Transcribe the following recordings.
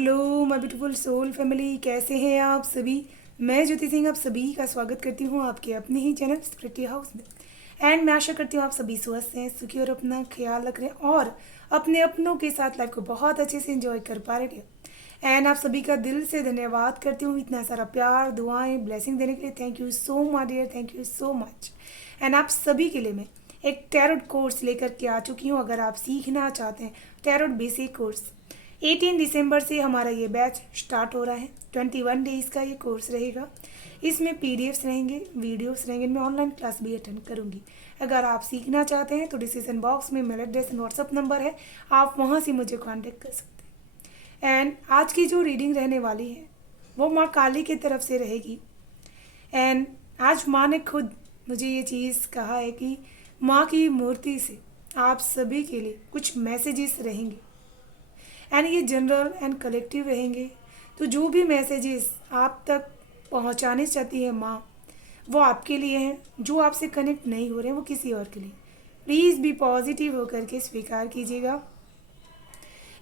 Hello my beautiful soul family, कैसे हैं आप सभी। मैं ज्योति सिंह आप सभी का स्वागत करती हूँ आपके अपने ही चैनल स्पिरिटी हाउस में। एंड मैं आशा करती हूँ आप सभी स्वस्थ हैं, सुखी और अपना ख्याल रख रहे हैं और अपने अपनों के साथ लाइफ को बहुत अच्छे से एंजॉय कर पा रहे हैं। एंड आप सभी का दिल से धन्यवाद करती हूँ इतना सारा प्यार, दुआएं, ब्लेसिंग देने के लिए। Thank you so much dear, thank you so much. And आप सभी के लिए मैं एक टैरोट कोर्स लेकर के आ चुकी हूँ। अगर आप सीखना चाहते हैं टैरोट बेसिक कोर्स, 18 दिसंबर से हमारा ये बैच स्टार्ट हो रहा है। 21 डेज का ये कोर्स रहेगा। इसमें पीडीएफ्स रहेंगे, वीडियोस रहेंगे, मैं ऑनलाइन क्लास भी अटेंड करूँगी। अगर आप सीखना चाहते हैं तो डिस्क्रिप्शन बॉक्स में mail address and WhatsApp number है, आप वहाँ से मुझे कांटेक्ट कर सकते हैं। एंड आज की जो रीडिंग रहने वाली है वो माँ काली की तरफ से रहेगी। एंड आज माँ ने खुद मुझे ये चीज़ कहा है कि माँ की मूर्ति से आप सभी के लिए कुछ मैसेजेस रहेंगे। एंड ये जनरल एंड कलेक्टिव रहेंगे। तो जो भी मैसेजेस आप तक पहुंचाने चाहती है माँ, वो आपके लिए हैं। जो आपसे कनेक्ट नहीं हो रहे हैं वो किसी और के लिए। प्लीज़ भी पॉजिटिव होकर के स्वीकार कीजिएगा।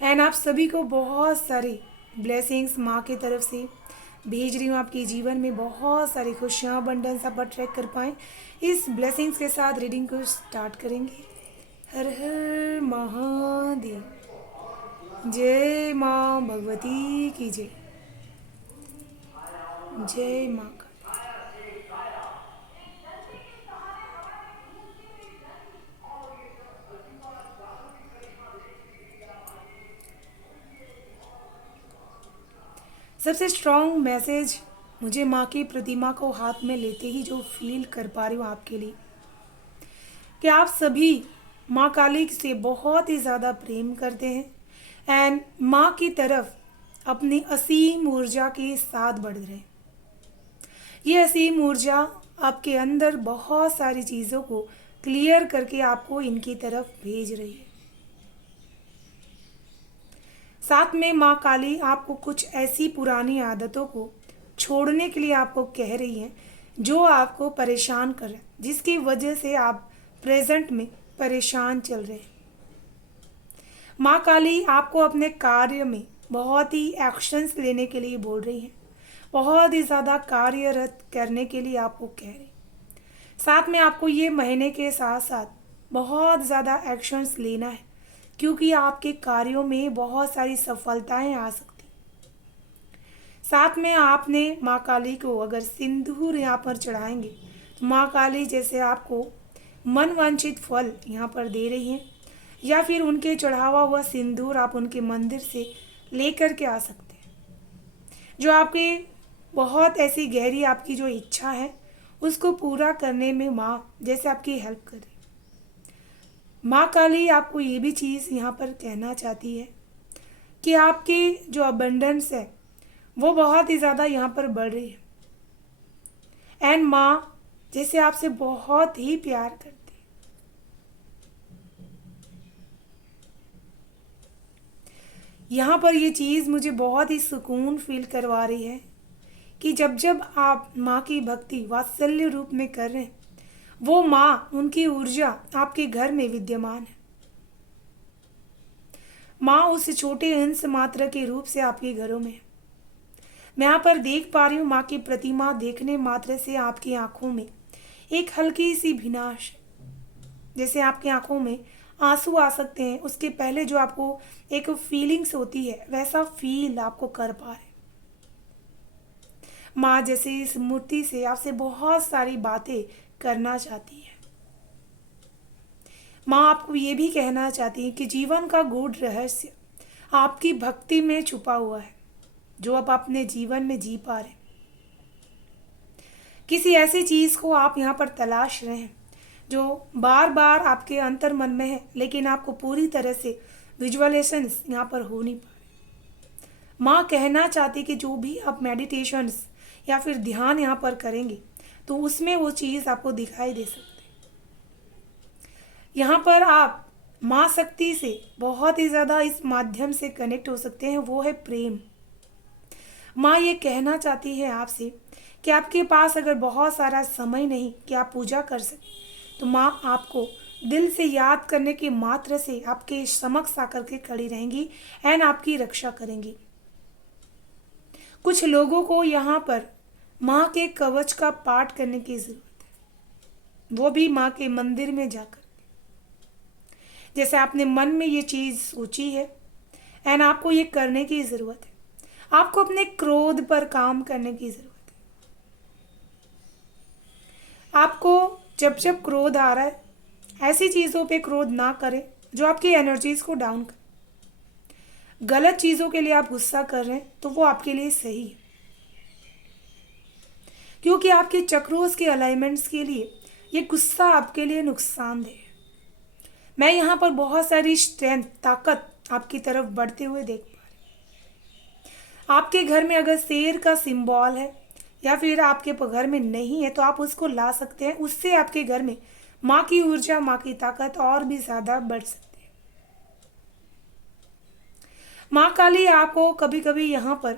एंड आप सभी को बहुत सारी ब्लेसिंग्स माँ की तरफ से भेज रही हूँ। आपके जीवन में बहुत सारी खुशियाँ अबंडेंस आप अट्रैक्ट कर पाएँ। इस ब्लेसिंग्स के साथ रीडिंग को स्टार्ट करेंगे। हर हर महादेव। जय माँ भगवती की जय। जय माँ का। सबसे स्ट्रॉन्ग मैसेज मुझे माँ की प्रतिमा को हाथ में लेते ही जो फील कर पा रही हूँ आपके लिए, कि आप सभी माँ काली से बहुत ही ज़्यादा प्रेम करते हैं एंड माँ की तरफ अपनी असीम ऊर्जा के साथ बढ़ रहे हैं। ये असीम ऊर्जा आपके अंदर बहुत सारी चीज़ों को क्लियर करके आपको इनकी तरफ भेज रही है। साथ में माँ काली आपको कुछ ऐसी पुरानी आदतों को छोड़ने के लिए आपको कह रही है जो आपको परेशान कर रहे हैं, जिसकी वजह से आप प्रेजेंट में परेशान चल रहे हैं। माँ काली आपको अपने कार्य में बहुत ही एक्शंस लेने के लिए बोल रही हैं, बहुत ही ज़्यादा कार्यरत करने के लिए आपको कह रही है। साथ में आपको ये महीने के साथ साथ बहुत ज़्यादा एक्शंस लेना है, क्योंकि आपके कार्यों में बहुत सारी सफलताएं आ सकती। साथ में आपने माँ काली को अगर सिंदूर यहाँ पर चढ़ाएंगे तो माँ काली जैसे आपको मनवांछित फल यहाँ पर दे रही हैं, या फिर उनके चढ़ावा हुआ सिंदूर आप उनके मंदिर से लेकर के आ सकते हैं। जो आपकी बहुत ऐसी गहरी आपकी जो इच्छा है उसको पूरा करने में माँ जैसे आपकी हेल्प कर रही। माँ काली आपको ये भी चीज़ यहाँ पर कहना चाहती है कि आपकी जो अबंडेंस है वो बहुत ही ज़्यादा यहाँ पर बढ़ रही है। एंड माँ जैसे आपसे बहुत ही प्यार करती है। यहाँ पर ये चीज़ मुझे बहुत ही सुकून फील करवा रही है कि जब जब आप माँ की भक्ति वात्सल्य रूप में कर रहे हैं, वो माँ, उनकी ऊर्जा आपके घर में विद्यमान है। माँ उस छोटे अंश मात्र के रूप से आपके घरों में है। मैं यहाँ पर देख पा रही हूँ माँ की प्रतिमा देखने मात्र से आपकी आंखों में एक हल्की सी भिनाश, जैसे आपकी आंखों में आंसू आ सकते हैं, उसके पहले जो आपको एक फीलिंग्स होती है वैसा फील आपको कर पा रहे। माँ जैसे इस मूर्ति से आपसे बहुत सारी बातें करना चाहती है। माँ आपको ये भी कहना चाहती है कि जीवन का गूढ़ रहस्य आपकी भक्ति में छुपा हुआ है, जो आप अपने जीवन में जी पा रहे। किसी ऐसी चीज़ को आप यहाँ पर तलाश रहे हैं जो बार बार आपके अंतर मन में है, लेकिन आपको पूरी तरह से विजुअलाइजेशंस यहाँ पर हो नहीं पा रहे। माँ कहना चाहती कि जो भी आप मेडिटेशंस या फिर ध्यान यहाँ पर करेंगे तो उसमें वो चीज़ आपको दिखाई दे सकती है। यहाँ पर आप माँ शक्ति से बहुत ही ज़्यादा इस माध्यम से कनेक्ट हो सकते हैं, वो है प्रेम। माँ ये कहना चाहती है आपसे कि आपके पास अगर बहुत सारा समय नहीं कि आप पूजा कर सकें, तो माँ आपको दिल से याद करने के मात्र से आपके समक्ष आकर के खड़ी रहेंगी एंड आपकी रक्षा करेंगी। कुछ लोगों को यहाँ पर माँ के कवच का पाठ करने की जरूरत है, वो भी माँ के मंदिर में जाकर। जैसे आपने मन में ये चीज सोची है एंड आपको ये करने की जरूरत है, आपको अपने क्रोध पर काम करने की जरूरत है। आपको जब जब क्रोध आ रहा है, ऐसी चीजों पे क्रोध ना करें जो आपकी एनर्जीज को डाउन करे। गलत चीजों के लिए आप गुस्सा कर रहे हैं तो वो आपके लिए सही है, क्योंकि आपके चक्रों के अलाइनमेंट्स के लिए ये गुस्सा आपके लिए नुकसानदेह है। मैं यहाँ पर बहुत सारी स्ट्रेंथ, ताकत आपकी तरफ बढ़ते हुए देख पा रही हूँ। आपके घर में अगर शेर का सिंबल है या फिर आपके घर में नहीं है तो आप उसको ला सकते हैं। उससे आपके घर में माँ की ऊर्जा, माँ की ताकत और भी ज़्यादा बढ़ सकती है। माँ काली आपको कभी कभी यहाँ पर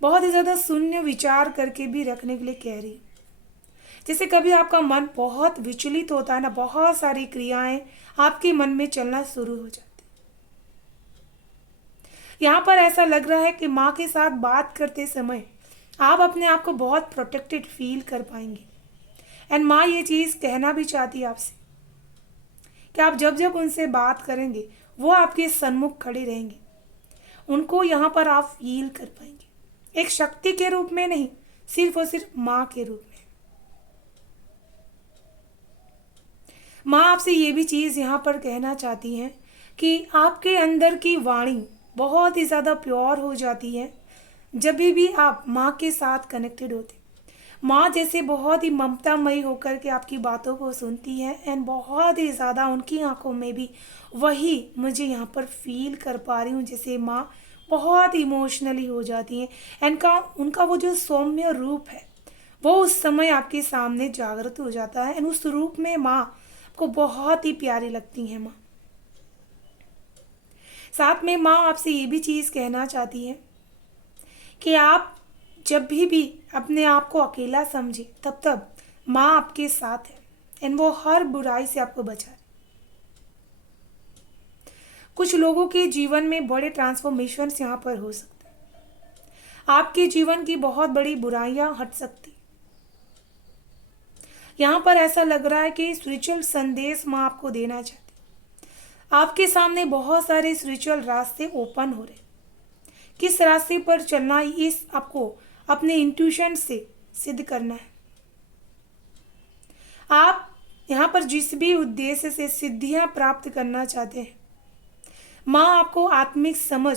बहुत ही ज़्यादा शून्य विचार करके भी रखने के लिए कह रही है। जैसे कभी आपका मन बहुत विचलित होता है ना, बहुत सारी क्रियाएं आपके मन में चलना शुरू हो जाती। यहाँ पर ऐसा लग रहा है कि माँ के साथ बात करते समय आप अपने आप को बहुत प्रोटेक्टेड फील कर पाएंगे। एंड माँ ये चीज़ कहना भी चाहती है आपसे कि आप जब जब उनसे बात करेंगे वो आपके सन्मुख खड़े रहेंगे। उनको यहाँ पर आप फील कर पाएंगे, एक शक्ति के रूप में नहीं, सिर्फ और सिर्फ माँ के रूप में। माँ आपसे ये भी चीज़ यहाँ पर कहना चाहती हैं कि आपके अंदर की वाणी बहुत ही ज़्यादा प्योर हो जाती है जब भी आप माँ के साथ कनेक्टेड होते। माँ जैसे बहुत ही ममतामयी होकर के आपकी बातों को सुनती है एंड बहुत ही ज़्यादा उनकी आंखों में भी वही मुझे यहाँ पर फील कर पा रही हूँ, जैसे माँ बहुत इमोशनली हो जाती हैं एंड उनका वो जो सौम्य रूप है वो उस समय आपके सामने जागृत हो जाता है एंड उस रूप में माँ को बहुत ही प्यारी लगती हैं। माँ साथ में माँ आपसे ये भी चीज़ कहना चाहती है कि आप जब भी अपने आप को अकेला समझे तब तब माँ आपके साथ है एंड वो हर बुराई से आपको बचाए। कुछ लोगों के जीवन में बड़े ट्रांसफॉर्मेशंस यहाँ पर हो सकते हैं। आपके जीवन की बहुत बड़ी बुराइयां हट सकती। यहाँ पर ऐसा लग रहा है कि स्पिरिचुअल संदेश माँ आपको देना चाहती। आपके सामने बहुत सारे स्पिरिचुअल रास्ते ओपन हो रहे। किस रास्ते पर चलना इस आपको अपने इंट्यूशन से सिद्ध करना है। आप यहाँ पर जिस भी उद्देश्य से सिद्धियां प्राप्त करना चाहते हैं, माँ आपको आत्मिक समझ,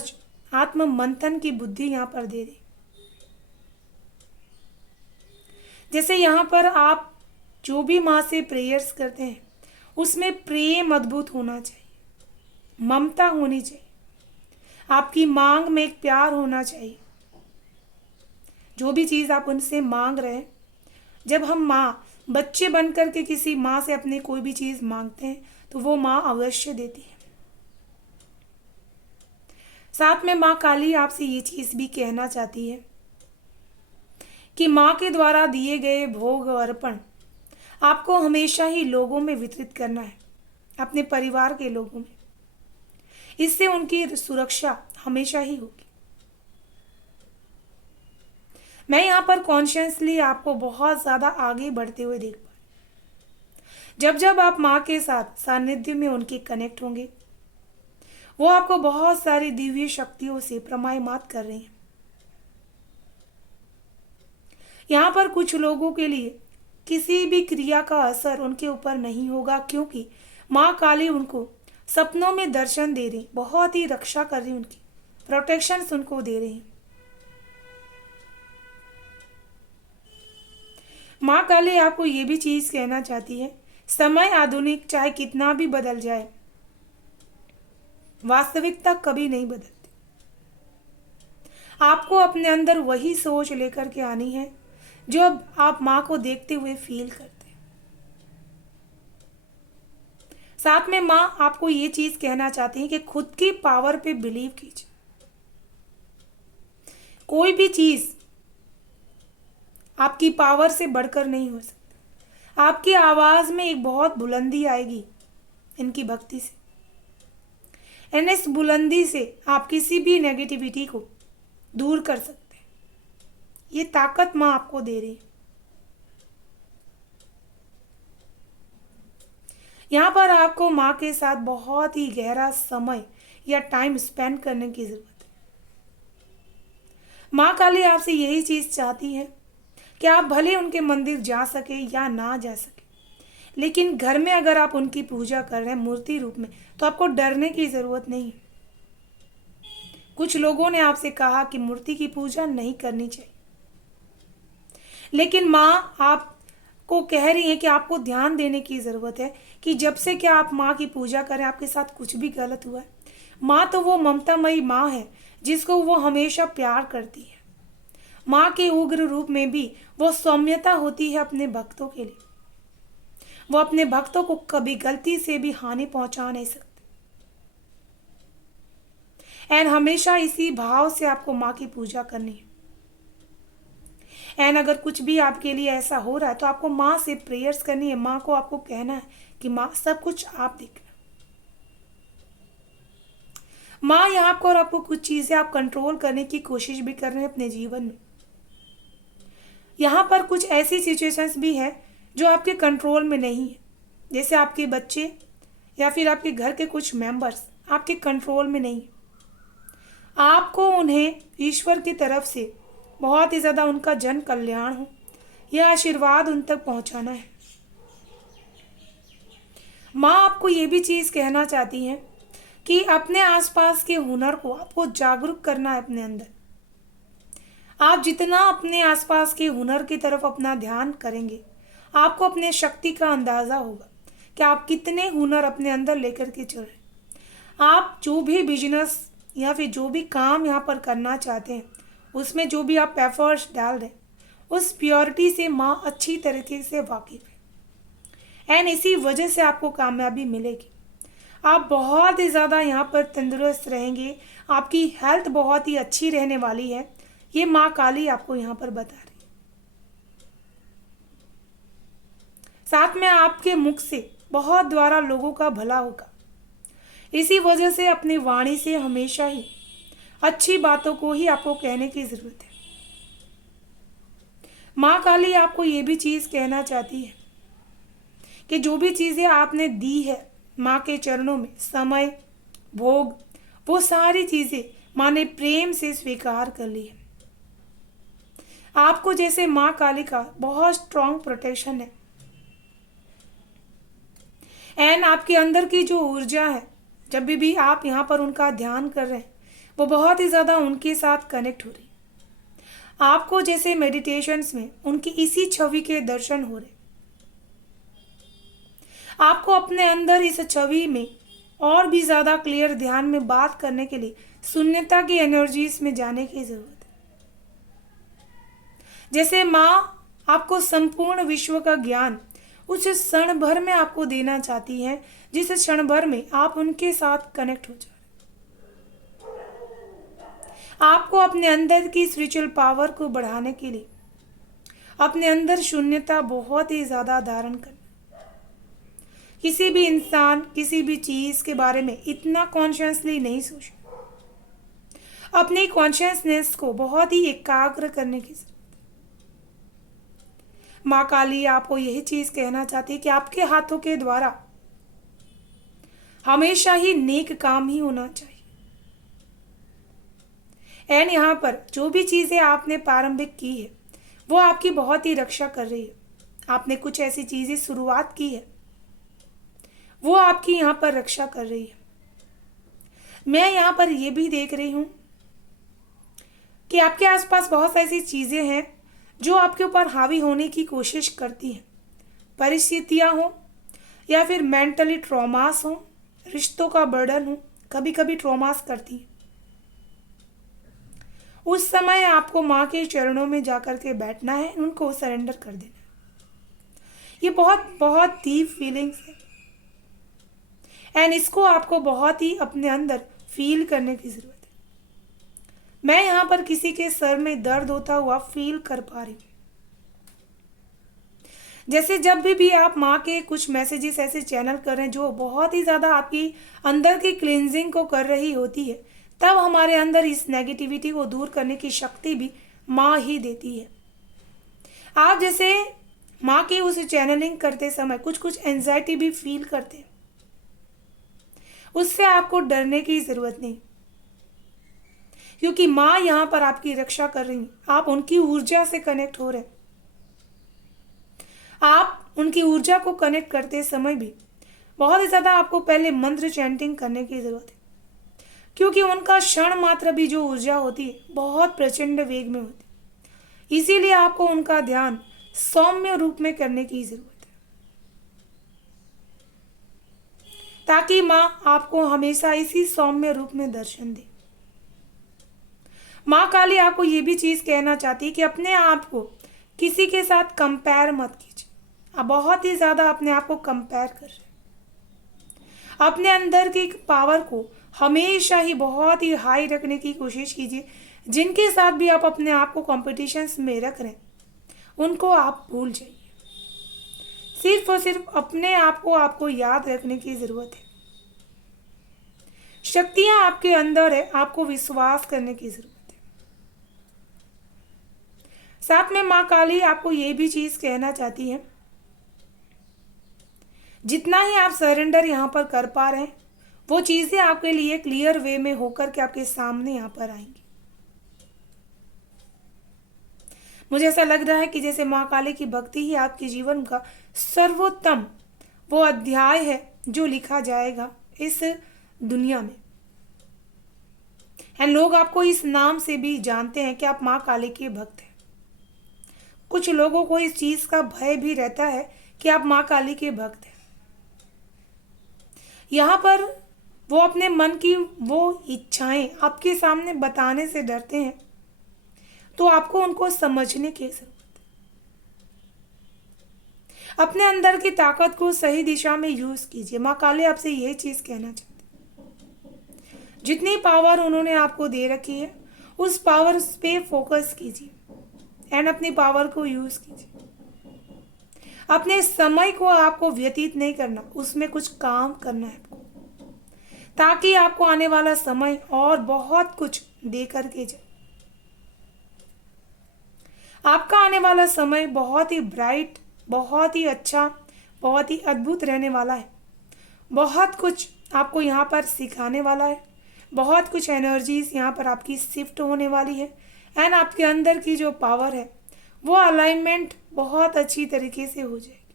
आत्म मंथन की बुद्धि यहाँ पर दे रही। जैसे यहाँ पर आप जो भी माँ से प्रेयर्स करते हैं उसमें प्रेम अद्भुत होना चाहिए, ममता होनी चाहिए, आपकी मांग में एक प्यार होना चाहिए। जो भी चीज़ आप उनसे मांग रहे हैं, जब हम माँ बच्चे बन कर के किसी माँ से अपने कोई भी चीज़ मांगते हैं तो वो माँ अवश्य देती है। साथ में माँ काली आपसे ये चीज़ भी कहना चाहती है कि माँ के द्वारा दिए गए भोग और अर्पण आपको हमेशा ही लोगों में वितरित करना है, अपने परिवार के लोगों में। इससे उनकी सुरक्षा हमेशा ही होगी। मैं यहाँ पर कॉन्शियसली आपको बहुत ज़्यादा आगे बढ़ते हुए देख पा रही। जब जब आप माँ के साथ सानिध्य में उनके कनेक्ट होंगे, वो आपको बहुत सारी दिव्य शक्तियों से प्रमायमात कर रही हैं। यहाँ पर कुछ लोगों के लिए किसी भी क्रिया का असर उनके ऊपर नहीं होगा, क्योंकि माँ काली उनको सपनों में दर्शन दे रही, बहुत ही रक्षा कर रही, उनकी प्रोटेक्शन उनको दे रही। माँ काली आपको ये भी चीज़ कहना चाहती है, समय आधुनिक चाहे कितना भी बदल जाए, वास्तविकता कभी नहीं बदलती। आपको अपने अंदर वही सोच लेकर के आनी है जो अब आप माँ को देखते हुए फील करते हैं। साथ में माँ आपको ये चीज कहना चाहती है कि खुद की पावर पे बिलीव कीजिए। कोई भी चीज आपकी पावर से बढ़कर नहीं हो सकती। आपकी आवाज में एक बहुत बुलंदी आएगी इनकी भक्ति से, एंड इस बुलंदी से आप किसी भी नेगेटिविटी को दूर कर सकते हैं। ये ताकत माँ आपको दे रही है। यहाँ पर आपको माँ के साथ बहुत ही गहरा समय या टाइम स्पेंड करने की जरूरत है। माँ काली आपसे यही चीज चाहती है कि आप भले उनके मंदिर जा सके या ना जा सके, लेकिन घर में अगर आप उनकी पूजा कर रहे हैं मूर्ति रूप में, तो आपको डरने की जरूरत नहीं है। कुछ लोगों ने आपसे कहा कि मूर्ति की पूजा नहीं करनी चाहिए, लेकिन माँ आपको कह रही है कि आपको ध्यान देने की ज़रूरत है कि जब से क्या आप माँ की पूजा करें आपके साथ कुछ भी गलत हुआ है। माँ तो वो ममतामयी माँ है जिसको वो हमेशा प्यार करती है। माँ के उग्र रूप में भी वो सौम्यता होती है अपने भक्तों के लिए। वो अपने भक्तों को कभी गलती से भी हानि पहुंचा नहीं सकती। एंड हमेशा इसी भाव से आपको माँ की पूजा करनी है। एंड अगर कुछ भी आपके लिए ऐसा हो रहा है तो आपको माँ से प्रेयर्स करनी है। माँ को आपको कहना है कि माँ सब कुछ आप देखना। माँ यहाँ पर और आपको कुछ चीजें आप कंट्रोल करने की कोशिश भी कर रहे हैं अपने जीवन में। यहाँ पर कुछ ऐसी सिचुएशंस भी है जो आपके कंट्रोल में नहीं है, जैसे आपके बच्चे या फिर आपके घर के कुछ मेंबर्स आपके कंट्रोल में नहीं है। आपको उन्हें ईश्वर की तरफ से बहुत ही ज़्यादा उनका जन कल्याण हो यह आशीर्वाद उन तक पहुंचाना है। माँ आपको ये भी चीज़ कहना चाहती है कि अपने आसपास के हुनर को आपको जागरूक करना है अपने अंदर। आप जितना अपने आसपास के हुनर की तरफ अपना ध्यान करेंगे, आपको अपने शक्ति का अंदाज़ा होगा कि आप कितने हुनर अपने अंदर लेकर के चल रहे। आप जो भी बिजनेस या फिर जो भी काम यहाँ पर करना चाहते हैं, उसमें जो भी आप एफर्ट्स डाल रहे हैं, उस प्योरिटी से माँ अच्छी तरीके से वाकिफ है। एंड इसी वजह से आपको कामयाबी मिलेगी। आप बहुत ही ज़्यादा यहाँ पर तंदुरुस्त रहेंगे। आपकी हेल्थ बहुत ही अच्छी रहने वाली है। ये माँ काली आपको यहाँ पर बता रही है। साथ में आपके मुख से बहुत द्वारा लोगों का भला होगा। इसी वजह से अपनी वाणी से हमेशा ही अच्छी बातों को ही आपको कहने की जरूरत है। माँ काली आपको ये भी चीज कहना चाहती है कि जो भी चीजें आपने दी है माँ के चरणों में, समय, भोग, वो सारी चीजें माँ ने प्रेम से स्वीकार कर ली है। आपको जैसे माँ काली का बहुत स्ट्रॉन्ग प्रोटेक्शन है। एंड आपके अंदर की जो ऊर्जा है, जब भी आप यहाँ पर उनका ध्यान कर रहे हैं, वो बहुत ही ज़्यादा उनके साथ कनेक्ट हो रही है। आपको जैसे मेडिटेशंस में उनकी इसी छवि के दर्शन हो रहे। आपको अपने अंदर इस छवि में और भी ज़्यादा क्लियर ध्यान में बात करने के लिए शून्यता की एनर्जीज में जाने की ज़रूरत है। जैसे माँ आपको संपूर्ण विश्व का ज्ञान उस क्षण भर में आपको देना चाहती है, जिस क्षण भर में आप उनके साथ कनेक्ट हो जाए। आपको अपने अंदर की स्पिरिचुअल पावर को बढ़ाने के लिए अपने अंदर शून्यता बहुत ही ज़्यादा धारण करना। किसी भी इंसान, किसी भी चीज़ के बारे में इतना कॉन्शियसली नहीं सोचना। अपनी कॉन्शियसनेस को बहुत ही एकाग्र करने की जरूरत है। माँ काली आपको यही चीज़ कहना चाहती है कि आपके हाथों के द्वारा हमेशा ही नेक काम ही होना चाहिए। एंड यहाँ पर जो भी चीज़ें आपने प्रारंभिक की है वो आपकी बहुत ही रक्षा कर रही है। आपने कुछ ऐसी चीज़ें शुरुआत की है, वो आपकी यहाँ पर रक्षा कर रही है। मैं यहाँ पर ये भी देख रही हूँ कि आपके आसपास बहुत ऐसी चीज़ें हैं जो आपके ऊपर हावी होने की कोशिश करती हैं। परिस्थितियाँ हो या फिर मेंटली ट्रॉमास हो, रिश्तों का बर्डन हो, कभी कभी ट्रॉमास करती है। उस समय आपको माँ के चरणों में जाकर के बैठना है, उनको सरेंडर कर देना है। ये बहुत बहुत डीप फीलिंग्स है एंड इसको आपको बहुत ही अपने अंदर फील करने की ज़रूरत है। मैं यहाँ पर किसी के सर में दर्द होता हुआ फील कर पा रही हूँ। जैसे जब भी आप माँ के कुछ मैसेजेस ऐसे चैनल कर रहे हैं जो बहुत ही ज़्यादा आपकी अंदर की क्लींजिंग को कर रही होती है, तब हमारे अंदर इस नेगेटिविटी को दूर करने की शक्ति भी माँ ही देती है। आप जैसे माँ की उस चैनलिंग करते समय कुछ कुछ एंजाइटी भी फील करते हैं, उससे आपको डरने की ज़रूरत नहीं, क्योंकि माँ यहाँ पर आपकी रक्षा कर रही है। आप उनकी ऊर्जा से कनेक्ट हो रहे हैं। आप उनकी ऊर्जा को कनेक्ट करते समय भी बहुत ही ज़्यादा आपको पहले मंत्र चैंटिंग करने की ज़रूरत है, क्योंकि उनका क्षण मात्र भी जो ऊर्जा होती है बहुत प्रचंड वेग में होती है। इसीलिए आपको उनका ध्यान सौम्य रूप में करने की ज़रूरत है, ताकि माँ आपको हमेशा इसी सौम्य रूप में दर्शन दे। माँ काली आपको ये भी चीज़ कहना चाहती है कि अपने आप को किसी के साथ कंपेयर मत कीजिए। आप बहुत ही ज़्यादा अपने आप को कंपेयर कर रहे हैं। अपने अंदर की पावर को हमेशा ही बहुत ही हाई रखने की कोशिश कीजिए। जिनके साथ भी आप अपने आप को कॉम्पिटिशन्स में रख रहे हैं, उनको आप भूल जाइए। सिर्फ और सिर्फ अपने आप को आपको याद रखने की ज़रूरत है। शक्तियाँ आपके अंदर है, आपको विश्वास करने की ज़रूरत है। साथ में माँ काली आपको ये भी चीज़ कहना चाहती है, जितना ही आप सरेंडर यहाँ पर कर पा रहे हैं, वो चीज़ें आपके लिए क्लियर वे में होकर के आपके सामने यहाँ पर आएंगी। मुझे ऐसा लग रहा है कि जैसे माँ काली की भक्ति ही आपके जीवन का सर्वोत्तम वो अध्याय है जो लिखा जाएगा इस दुनिया में। एंड लोग आपको इस नाम से भी जानते हैं कि आप माँ काली के भक्त हैं। कुछ लोगों को इस चीज़ का भय भी रहता है कि आप माँ काली के भक्त हैं। यहाँ पर वो अपने मन की वो इच्छाएं आपके सामने बताने से डरते हैं, तो आपको उनको समझने की जरूरत है। अपने अंदर की ताकत को सही दिशा में यूज कीजिए। माँ काली आपसे यही चीज कहना चाहती है। जितनी पावर उन्होंने आपको दे रखी है, उस पावर पे फोकस कीजिए एंड अपनी पावर को यूज कीजिए। अपने समय को आपको व्यतीत नहीं करना, उसमें कुछ काम करना है आपको, ताकि आपको आने वाला समय और बहुत कुछ दे करके जाए। आपका आने वाला समय बहुत ही ब्राइट, बहुत ही अच्छा, बहुत ही अद्भुत रहने वाला है। बहुत कुछ आपको यहाँ पर सिखाने वाला है। बहुत कुछ एनर्जीज यहाँ पर आपकी शिफ्ट होने वाली है एंड आपके अंदर की जो पावर है वो अलाइनमेंट बहुत अच्छी तरीके से हो जाएगी।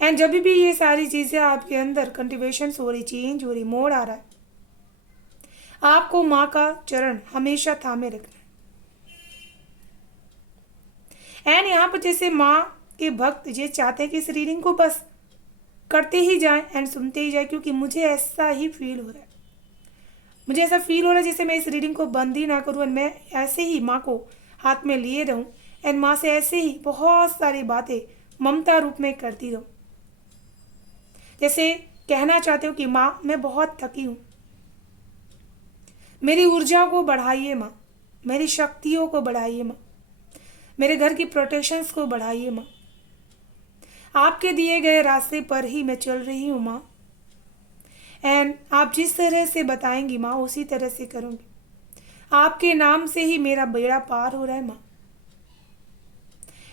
एंड जब भी ये सारी चीज़ें आपके अंदर कंट्रीब्यूशन हो रही, चेंज हो रही, मोड़ आ रहा है, आपको माँ का चरण हमेशा थामे रखना है। एंड यहाँ पर जैसे माँ के भक्त ये चाहते हैं कि इस रीडिंग को बस करते ही जाएं एंड सुनते ही जाएं, क्योंकि मुझे ऐसा ही फील हो रहा है। मुझे ऐसा फील हो रहा है जैसे मैं इस रीडिंग को बंद ही ना करूँ एंड मैं ऐसे ही माँ को हाथ में लिए रहूँ एंड माँ से ऐसे ही बहुत सारी बातें ममता रूप में करती रहूँ। जैसे कहना चाहते हो कि माँ मैं बहुत थकी हूँ, मेरी ऊर्जा को बढ़ाइए माँ, मेरी शक्तियों को बढ़ाइए माँ, मेरे घर की प्रोटेक्शंस को बढ़ाइए माँ। आपके दिए गए रास्ते पर ही मैं चल रही हूँ माँ, एंड आप जिस तरह से बताएंगी माँ उसी तरह से करूँगी। आपके नाम से ही मेरा बेड़ा पार हो रहा है माँ।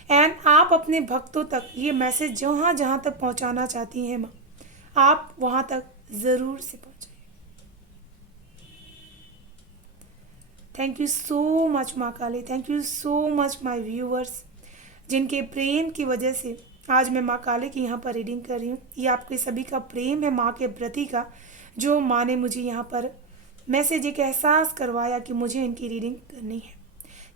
एंड आप अपने भक्तों तक ये मैसेज जहाँ जहाँ तक पहुँचाना चाहती हैं माँ, आप वहाँ तक ज़रूर से पहुँचाइए। थैंक यू सो मच माँ Kali, thank you so much my viewers, जिनके प्रेम की वजह से आज मैं माँ काली की यहाँ पर रीडिंग कर रही हूँ। ये आपके सभी का प्रेम है माँ के प्रति का, जो माँ ने मुझे यहाँ पर मैसेज एक एहसास करवाया कि मुझे इनकी रीडिंग करनी है।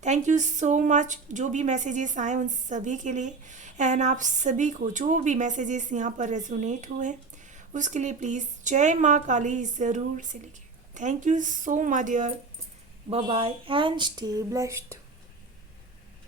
थैंक यू सो मच जो भी मैसेजेस आए उन सभी के लिए। एंड आप सभी को जो भी मैसेजेस यहाँ पर रेजोनेट हुए हैं उसके लिए प्लीज़ जय माँ काली ज़रूर से लिखें। Thank you so much dear, bye bye and stay blessed.